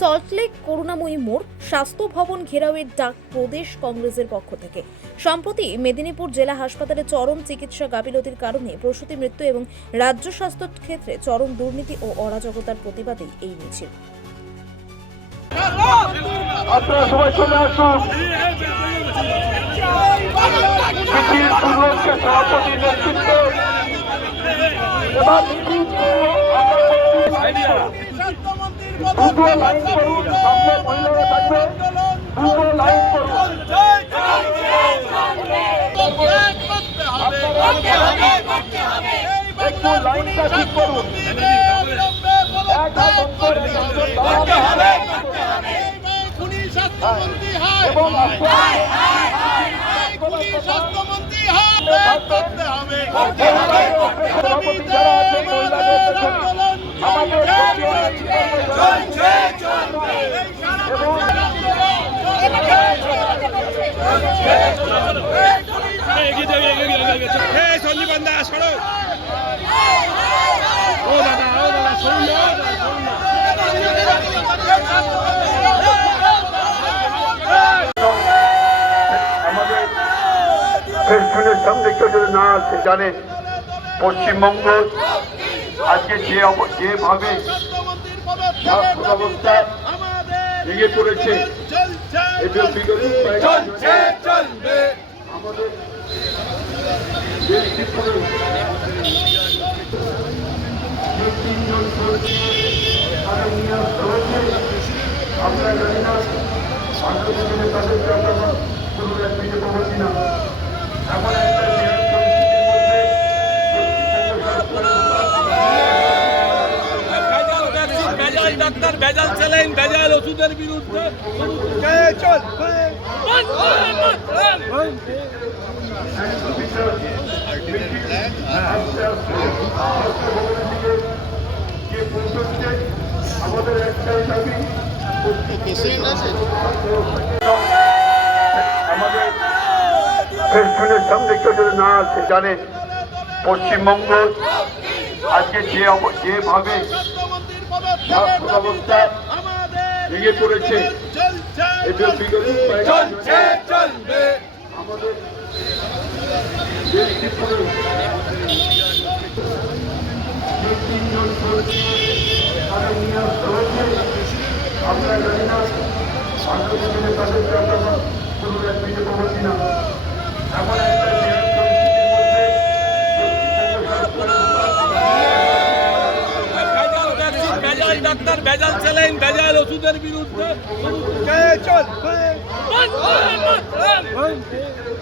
সল্টলেক করুণাময়ী মোড়, স্বাস্থ্য ভবন ঘেরাওয়ের ডাক প্রদেশ কংগ্রেসের পক্ষ থেকে। সম্প্রতি মেদিনীপুর জেলা হাসপাতালে চরম চিকিৎসা গাফিলতির কারণে প্রসূতি মৃত্যু এবং রাজ্য স্বাস্থ্য ক্ষেত্রে চরম দুর্নীতি ও অরাজকতার প্রতিবাদে এই মিছিল। দুটো লাইন করুন করুন একটু লাইনটা ঠিক অন্তর এক হাত সঞ্জীবন দা সরো ও দাদা ও দাদা শুনুন না ও দাদা, আমাদের সামনে কেউ যদি না আছে জানে পশ্চিমবঙ্গ আজকে যে যেভাবে ব্যবস্থা ভেঙে পড়েছে এটা বিগত আমাদের তিনজন তারা নিয়ে আমরা জানি না তাদেরকে আমরা এমন একটা ডাক্তার ভেজাল স্যালাইন ভেজাল ওষুধের বিরুদ্ধে চল আমাদের একটাই দাবি আমাদের পেছনের সামনে কেউ যদি না আছে জানে পশ্চিমবঙ্গ আজকে যে যেভাবে স্বাস্থ্য ব্যবস্থা ভেঙে পড়েছে এটা বিগত যে তিনজন হয়েছে আমরা জানি না পুনরায় ফিরে পাবো কিনা এমন একটা ডাক্তার ভেজাল স্যালাইন ভেজাল ওষুধের বিরুদ্ধে। চল